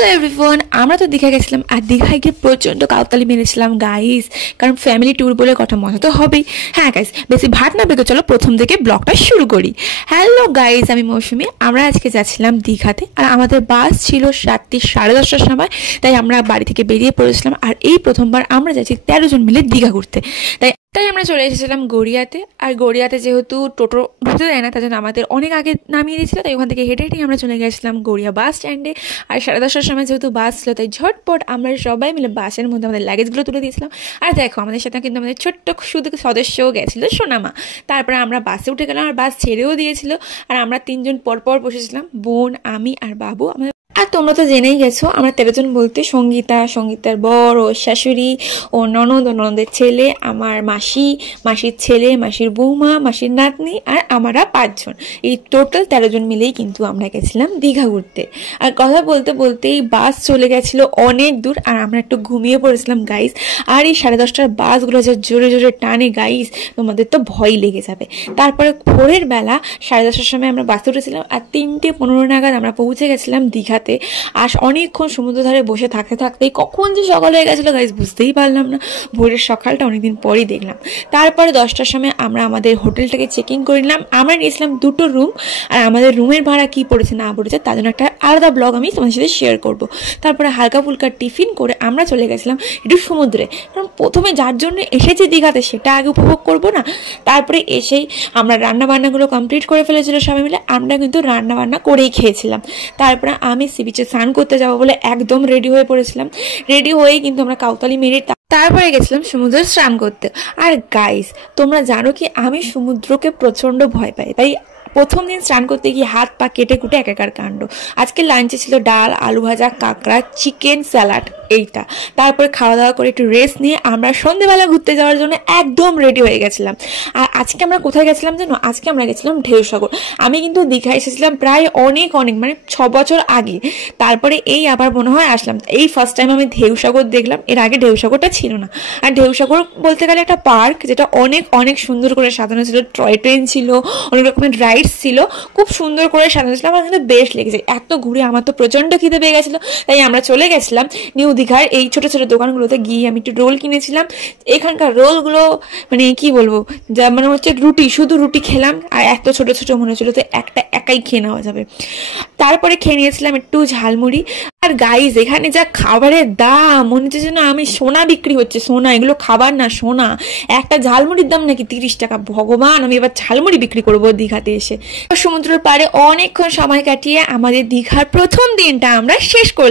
Hello everyone, আমরা তো দীঘা গেছিলাম আর দীঘায় গিয়ে প্রচণ্ড কাউতালি মেরেছিলাম গাইস, কারণ ফ্যামিলি ট্যুর বলে কথা, মজা তো হবেই। হ্যাঁ গাইস, বেশি ভাট না বেঁকে চলো প্রথম থেকে ব্লগটা শুরু করি। হ্যালো গাইস, আমি মৌসুমি। আমরা আজকে যাচ্ছিলাম দীঘাতে, আর আমাদের বাস ছিল রাত্রি 10:30টার সময়, তাই আমরা বাড়ি থেকে বেরিয়ে পড়েছিলাম। আর এই প্রথমবার আমরা যাচ্ছি 13 জন মিলে দীঘা ঘুরতে। তাই আমরা চলে এসেছিলাম গড়িয়াতে। আর গড়িয়াতে যেহেতু টোটো ঢুকতে দেয় না, তার জন্য আমাদের অনেক আগে নামিয়ে দিয়েছিল, তাই ওখান থেকে হেঁটে হেঁটেই আমরা চলে গেছিলাম গড়িয়া বাস স্ট্যান্ডে। আর 10:30টার সময় যেহেতু বাস ছিল, তাই ঝটপট আমরা সবাই মিলে বাসের মধ্যে আমাদের লাগেজগুলো তুলে দিয়েছিলাম। আর দেখো, আমাদের সাথে কিন্তু আমাদের ছোট্ট শুধু সদস্যও গেছিলো, সোনামা। তারপরে আমরা বাসে উঠে গেলাম, আর বাস ছেড়েও দিয়েছিল। আর আমরা 3 জন পরপর বসেছিলাম, বোন, আমি আর বাবু। আর তোমরা তো জেনেই গেছো, আমরা 13 জন বলতে সঙ্গীতা, সঙ্গীতার বর, ও শাশুড়ি, ও ননদ, ও ননদের ছেলে, আমার মাসি, মাসির ছেলে, মাসির বৌমা, মাসির নাতনি, আর আমরা 5 জন। এই টোটাল 13 জন মিলেই কিন্তু আমরা গেছিলাম দীঘা ঘুরতে। আর কথা বলতে বলতেই বাস চলে গেছিলো অনেক দূর, আর আমরা একটু ঘুমিয়ে পড়েছিলাম গাইস। আর এই 10:30টার বাসগুলো যে জোরে জোরে টানে গাইস, তোমাদের তো ভয় লেগে যাবে। তারপরে ভোরের বেলা 10:30টার সময় আমরা বাসে উঠেছিলাম, আর 3:15 নাগাদ আমরা পৌঁছে গেছিলাম দীঘাতে। আর অনেকক্ষণ সমুদ্র ধারে বসে থাকতে থাকতেই কখন যে সকাল হয়ে গেছিলো গাইস, বুঝতেই পারলাম না। ভোরের সকালটা অনেকদিন পরেই দেখলাম। তারপরে 10টার সময় আমরা আমাদের হোটেলটাকে চেকিং করে নিলাম। আমরা নিয়েছিলাম 2টো রুম, আর আমাদের রুমের ভাড়া কি পড়েছে না পড়েছে তার জন্য একটা আলাদা ব্লগ আমি তোমাদের সাথে শেয়ার করব। তারপরে হালকা ফুলকা টিফিন করে আমরা চলে গেছিলাম একটু সমুদ্রে, কারণ প্রথমে যার জন্য এসেছি দীঘাতে সেটা আগে উপভোগ করব না। তারপরে এসেই আমরা রান্নাবান্নাগুলো কমপ্লিট করে ফেলেছিল সবাই মিলে। আমরা কিন্তু রান্নাবান্না করেই খেয়েছিলাম। তারপরে আমি সি বিচে স্নান করতে যাবো বলে একদম রেডি হয়ে পড়েছিলাম। রেডি হয়েই কিন্তু আমরা কাউতালি মেরে তারপরে গেছিলাম সমুদ্রে স্নান করতে। আর গাইস, তোমরা জানো কি, আমি সমুদ্রকে প্রচন্ড ভয় পাই, তাই প্রথম দিন স্নান করতে গিয়ে হাত পা কেটে কুটে একাকার কাণ্ড। আজকে লাঞ্চে ছিল ডাল, আলু ভাজা, কাঁকড়া, চিকেন, স্যালাড, এইটা। তারপরে খাওয়া দাওয়া করে একটু রেস্ট নিয়ে আমরা সন্ধ্যেবেলা ঘুরতে যাওয়ার জন্য একদম রেডি হয়ে গেছিলাম। আর আজকে আমরা কোথায় গেছিলাম জানো? আজকে আমরা গেছিলাম ঢেউসাগর। আমি কিন্তু দীঘা এসেছিলাম প্রায় অনেক মানে 6 বছর আগে। তারপরে এই আবার মনে হয় আসলাম, এই ফার্স্ট টাইম আমি ঢেউসাগর দেখলাম। এর আগে ঢেউসাগরটা ছিল না। আর ঢেউসাগর বলতে গেলে একটা পার্ক, যেটা অনেক অনেক সুন্দর করে সাজানো ছিল। টয় ট্রেন ছিল, অনেক রকমের রাইডস ছিল, খুব সুন্দর করে সাজানো ছিল। আমার কিন্তু বেশ লেগেছে। এত ঘুরে আমার তো প্রচন্ড খিদে পেয়ে গেছিলো, তাই আমরা চলে গেছিলাম নিউ দীঘার এই ছোট ছোট দোকানগুলোতে গিয়ে আমি একটু রোল কিনেছিলাম। এখানকার রোলগুলো মানে কি বলবো, যা মানে হচ্ছে রুটি, শুধু রুটি খেলাম। আর এত ছোট ছোট মনে হচ্ছিল তো একটা একাই খেয়ে নেওয়া যাবে। তারপরে খেয়ে নিয়েছিলাম একটু ঝালমুড়ি। আর গাইজ, এখানে যা খাবারের দাম, মনে হচ্ছে যেন আমি সোনা বিক্রি হচ্ছে। সোনা, এগুলো খাবার না, সোনা। একটা ঝালমুড়ির দাম নাকি 30 টাকা। ভগবান, আমি এবার ঝালমুড়ি বিক্রি করবো দীঘাতে এসে। সমুদ্রের পাড়ে অনেকক্ষণ সময় কাটিয়ে আমাদের দীঘার প্রথম দিনটা আমরা শেষ করলাম।